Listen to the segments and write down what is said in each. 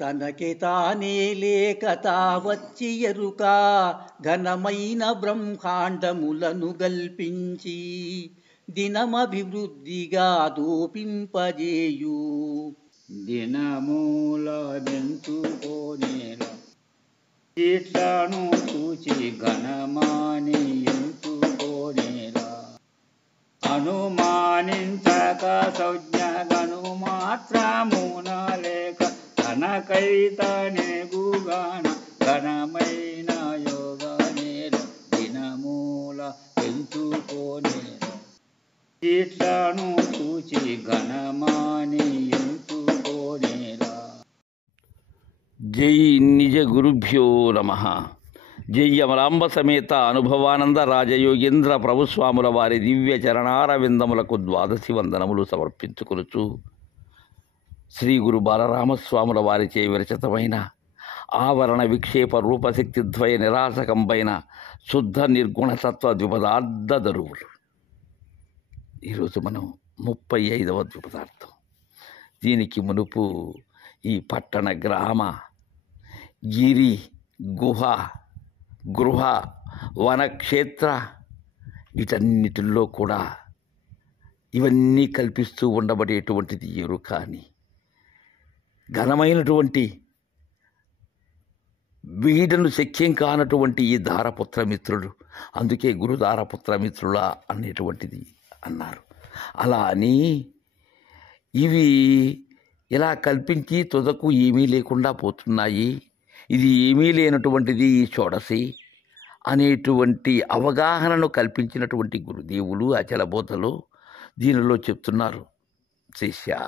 తనకి తానే లేక తావచ్చి ఎరుక ఘనమైన బ్రహ్మాండములను గల్పించి దినమభివృద్ధిగా దోపింపజేయు దినమూల బెంచుకోనేలా ఇట్లను చూచి ఘనమాని ఎంచుకోనేలా అనుమానించక సంజ్ఞగను మాత్రమున లేక తనకైతనే గుగాన ఘనమైన యోగనేల దినమూల ఎంచుకోనేలా ఇట్లను చూచి ఘనమాని ఎంచుకోనేలా. జై నిజ గురుభ్యో నమః. జై అమలాంబ సమేత అనుభవానంద రాజయోగేంద్ర ప్రభుస్వాముల వారి దివ్య చరణారవిందములకు ద్వాదశి వందనములు సమర్పించుకొనుచు శ్రీ గురు బాలరామస్వాముల వారిచే విరచితమైన ఆవరణ విక్షేప రూపశక్తిద్వయ నిరాశకంపైన శుద్ధ నిర్గుణ సత్వ ద్విపదార్థ దరువులు. ఈరోజు మనం 35వ ద్విపదార్థం. దీనికి మునుపు ఈ పట్టణ గ్రామ గిరి గుహ గృహ వనక్షేత్ర వీటన్నిటిల్లో కూడా ఇవన్నీ కల్పిస్తూ ఉండబడేటువంటిది ఎరుక అని, ఘనమైనటువంటి వీడను శక్యం కానటువంటి ఈ దారపుత్రమిత్రుడు, అందుకే గురుదారపుత్రమిత్రుల అనేటువంటిది అన్నారు. అలా అని ఇవి ఇలా కల్పించి తుదకు ఏమీ లేకుండా పోతున్నాయి, ఇది ఏమీ లేనటువంటిది ఈ షోడశి అనేటువంటి అవగాహనను కల్పించినటువంటి గురుదేవులు అచలబోధలు దీనిలో చెప్తున్నారు. శిష్య,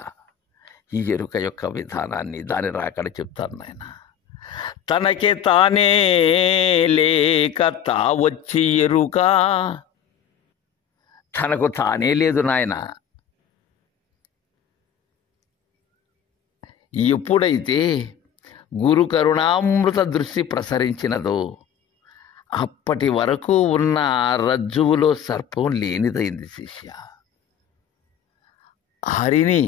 ఈ ఎరుక యొక్క విధానాన్ని దాని రాకడ చెప్తారు నాయన. తనకే తానే లేక తా వచ్చి ఎరుక, తనకు తానే లేదు నాయన. ఎప్పుడైతే గురు కరుణామృత దృష్టి ప్రసరించినదో అప్పటి వరకు ఉన్న రజ్జువులో సర్పం లేనిదైంది శిష్య. హరిని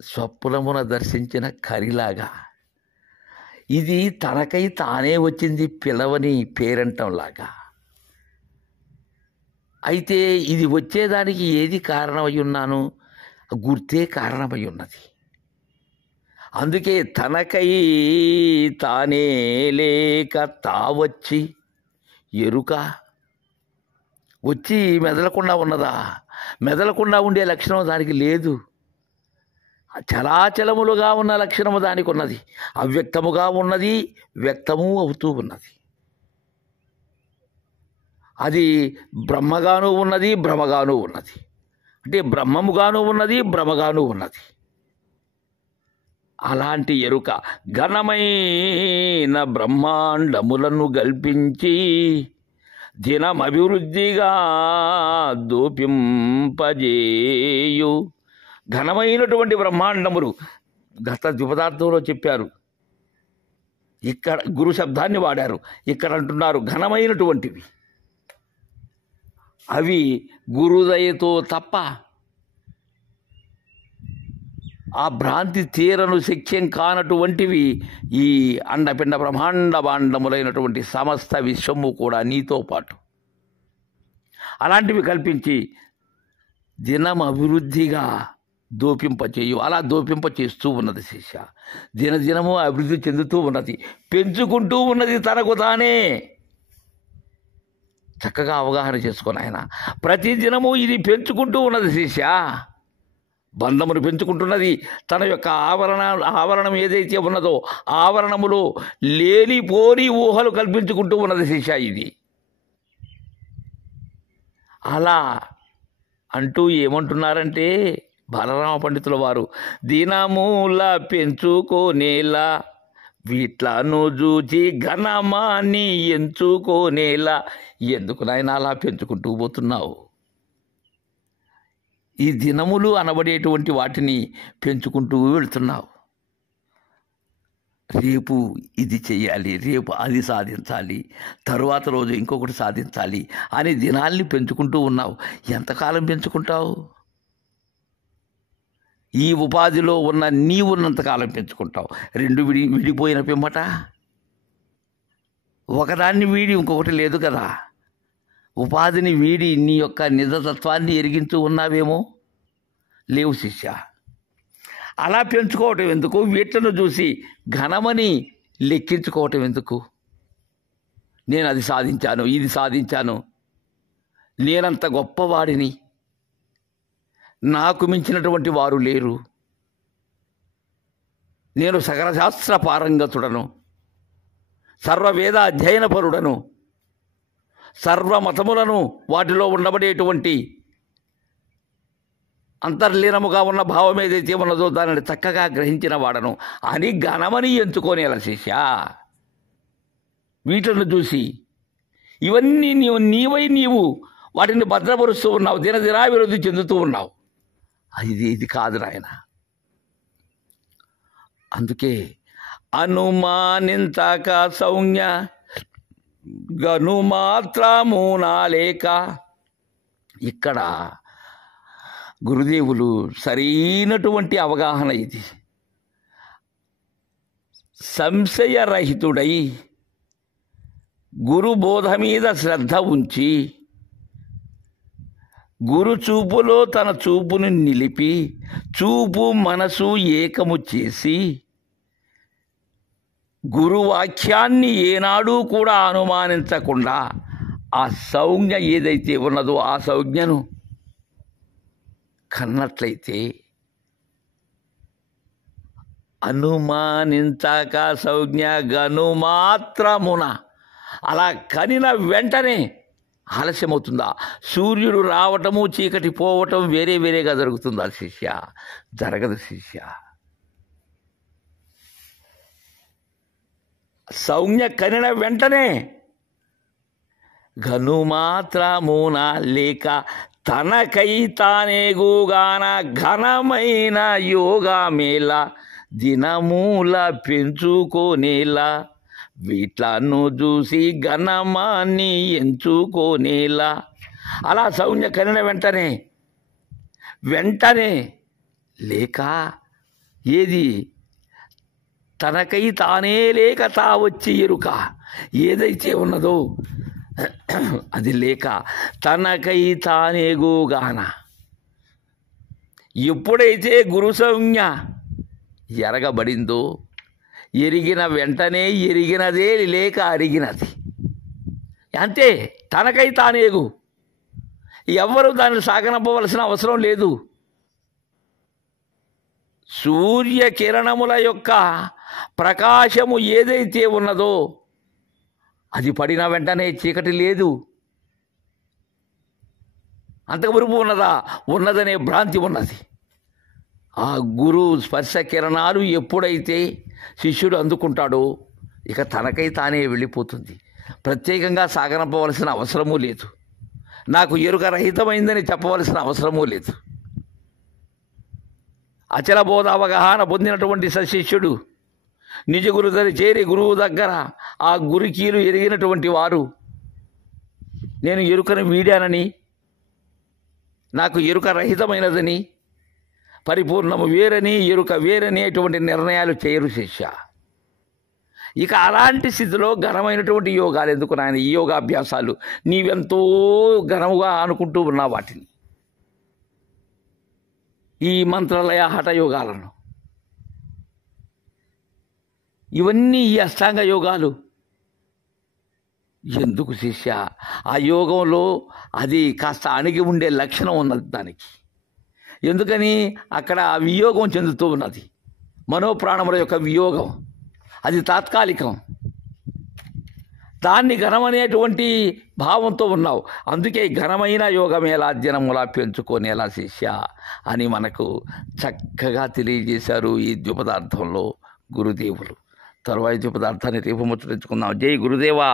స్వప్నమున దర్శించిన కరిలాగా ఇది తనకై తానే వచ్చింది, పిలవని పేరంటంలాగా. అయితే ఇది వచ్చేదానికి ఏది కారణమై ఉన్నాను? గుర్తే కారణమై ఉన్నది. అందుకే తనకై తానే లేక తా వచ్చి ఎరుక. వచ్చి మెదలకుండా ఉన్నదా? మెదలకుండా ఉండే లక్షణం దానికి లేదు. చలాచలములుగా ఉన్న లక్షణము దానికి ఉన్నది. అవ్యక్తముగా ఉన్నది, వ్యక్తము అవుతూ ఉన్నది. అది బ్రహ్మగాను ఉన్నది, భ్రమగాను ఉన్నది. అంటే బ్రహ్మముగాను ఉన్నది, భ్రమగాను ఉన్నది. అలాంటి ఎరుక ఘనమైన బ్రహ్మాండములను గల్పించి దినమభివృద్ధిగా దోపింపజేయు. ఘనమైనటువంటి బ్రహ్మాండములు గత ద్విపదార్థంలో చెప్పారు, ఇక్కడ గురు శబ్దాన్ని వాడారు, ఇక్కడ అంటున్నారు ఘనమైనటువంటివి. అవి గురుదయతో తప్ప ఆ భ్రాంతి తీరను శక్యం కానటువంటివి ఈ అండపిండ బ్రహ్మాండ భాండములైనటువంటి సమస్త విశ్వము కూడా నీతో పాటు అలాంటివి కల్పించి దినం అభివృద్ధిగా దోపింపచేయు. అలా దోపింప చేస్తూ ఉన్నది శిష్య. దినదినము అభివృద్ధి చెందుతూ ఉన్నది, పెంచుకుంటూ ఉన్నది తనకు తానే. చక్కగా అవగాహన చేసుకొని ఆయన ప్రతి దినము ఇది పెంచుకుంటూ ఉన్నది శిష్య. బంధమును పెంచుకుంటున్నది. తన యొక్క ఆవరణం ఏదైతే ఉన్నదో ఆవరణములో లేనిపోని ఊహలు కల్పించుకుంటూ ఉన్నది శిష్య. ఇది అలా అంటూ ఏమంటున్నారంటే బాలరామ పండితుల వారు, దినమూల పెంచుకోనేలా వీట్లను చూచి ఘనమాని ఎంచుకోనేలా. ఎందుకు నాయన అలా పెంచుకుంటూ పోతున్నావు? ఈ దినములు అనబడేటువంటి వాటిని పెంచుకుంటూ వెళుతున్నావు. రేపు ఇది చెయ్యాలి, రేపు అది సాధించాలి, తరువాత రోజు ఇంకొకటి సాధించాలి అని దినాల్ని పెంచుకుంటూ ఉన్నావు. ఎంతకాలం పెంచుకుంటావు? ఈ ఉపాధిలో ఉన్న నీవున్నంతకాలం పెంచుకుంటావు. రెండు విడిపోయిన పిమ్మట ఒకదాన్ని వీడి ఇంకొకటి లేదు కదా. ఉపాధిని వీడి నీ యొక్క నిజతత్వాన్ని ఎరిగించు ఉన్నావేమో లేవు శిష్య. అలా పెంచుకోవటం ఎందుకు? వీట్లను చూసి ఘనమని లెక్కించుకోవటం ఎందుకు? నేను అది సాధించాను, ఇది సాధించాను, నేనంత గొప్పవాడిని, నాకు మించినటువంటి వారు లేరు, నేను సకల శాస్త్ర పారంగతుడను, సర్వవేద అధ్యయనపరుడను, సర్వమతములను వాటిలో ఉండబడేటువంటి అంతర్లీనముగా ఉన్న భావం ఏదైతే ఉన్నదో దానిని చక్కగా గ్రహించిన వాడను అని ఘనమని ఎంచుకోనేలా శిష్య. వీటిని చూసి ఇవన్నీ నీవు వాటిని భద్రపరుస్తూ ఉన్నావు, దినదినాభివృద్ధి చెందుతూ ఉన్నావు. ఇది కాదు నాయన. అందుకే అనుమానించక సౌజ్ఞ గనుమాత్రమునా లేక. ఇక్కడ గురుదేవులు సరైనటువంటి అవగాహన ఇది. సంశయరహితుడై గురుబోధ మీద శ్రద్ధ ఉంచి గురు చూపులో తన చూపును నిలిపి చూపు మనసు ఏకము చేసి గురువాక్యాన్ని ఏనాడూ కూడా అనుమానించకుండా ఆ సంజ్ఞ ఏదైతే ఉన్నదో ఆ సంజ్ఞను కన్నట్లయితే, అనుమానించక సంజ్ఞ గనుమాత్రమున, అలా కనిన వెంటనే ఆలస్యమవుతుందా? సూర్యుడు రావటము చీకటి పోవటం వేరే వేరేగా జరుగుతుందా శిష్య? జరగదు శిష్య. సంజ్ఞ కనిన వెంటనే ఘనుమాత్రమున లేక తనకై తానేగుగాన ఘనమైన యోగా మేళ దినమూల పెంచుకోనేలా వీట్లను చూసి ఘనమాన్ని ఎంచుకోనేలా. అలా సంజ్ఞ కనిన వెంటనే లేక ఏది తనకై తానే లేక తా వచ్చి ఎరుక ఏదైతే ఉన్నదో అది లేక తనకై తానేగుగాన. ఎప్పుడైతే గురు సంజ్ఞ ఎరగబడిందో ఎరిగిన వెంటనే ఎరిగినదే లేక అరిగినది. అంతే, తనకై తానేగు. ఎవ్వరూ దాన్ని సాగనంపవలసిన అవసరం లేదు. సూర్యకిరణముల యొక్క ప్రకాశము ఏదైతే ఉన్నదో అది పడిన వెంటనే చీకటి లేదు. అంతవరకు ఉన్నదా? ఉన్నదనే భ్రాంతి ఉన్నది. ఆ గురు స్పర్శ కిరణాలు ఎప్పుడైతే శిష్యుడు అందుకుంటాడో ఇక తనకై తానే వెళ్ళిపోతుంది. ప్రత్యేకంగా సాగనంపవలసిన అవసరమూ లేదు. నాకు ఎరుక రహితమైందని చెప్పవలసిన అవసరమూ లేదు. అచల బోధ అవగాహన పొందినటువంటి సశిష్యుడు నిజ గురుదరి చేరి గురువు దగ్గర ఆ గురుకీలు ఎరిగినటువంటి వారు నేను ఎరుకను వీడానని, నాకు ఎరుక రహితమైనదని, పరిపూర్ణము వేరని, ఎరుక వేరని అటువంటి నిర్ణయాలు చేయరు శిష్య. ఇక అలాంటి స్థితిలో ఘనమైనటువంటి యోగాలు ఎందుకు నాయన? ఈ యోగాభ్యాసాలు నీవెంతో ఘనముగా అనుకుంటూ ఉన్నావు వాటిని, ఈ మంత్రాలయ హఠయోగాలను, ఇవన్నీ ఈ అష్టాంగ యోగాలు ఎందుకు శిష్య? ఆ యోగంలో అది కాస్త అణిగి ఉండే లక్షణం ఉన్నది దానికి. ఎందుకని? అక్కడ వియోగం చెందుతూ ఉన్నది. మనోప్రాణముల యొక్క వియోగం అది తాత్కాలికం. దాన్ని ఘనమనేటువంటి భావంతో ఉన్నావు. అందుకే ఘనమైన యోగమేలా దినములా పెంచుకోనేలా శిష్య అని మనకు చక్కగా తెలియజేశారు ఈ ద్విపదార్థంలో గురుదేవులు. తరువాయి ద్విపదార్థాన్ని రేపు ముచ్చరించుకుందాం. జై గురుదేవా.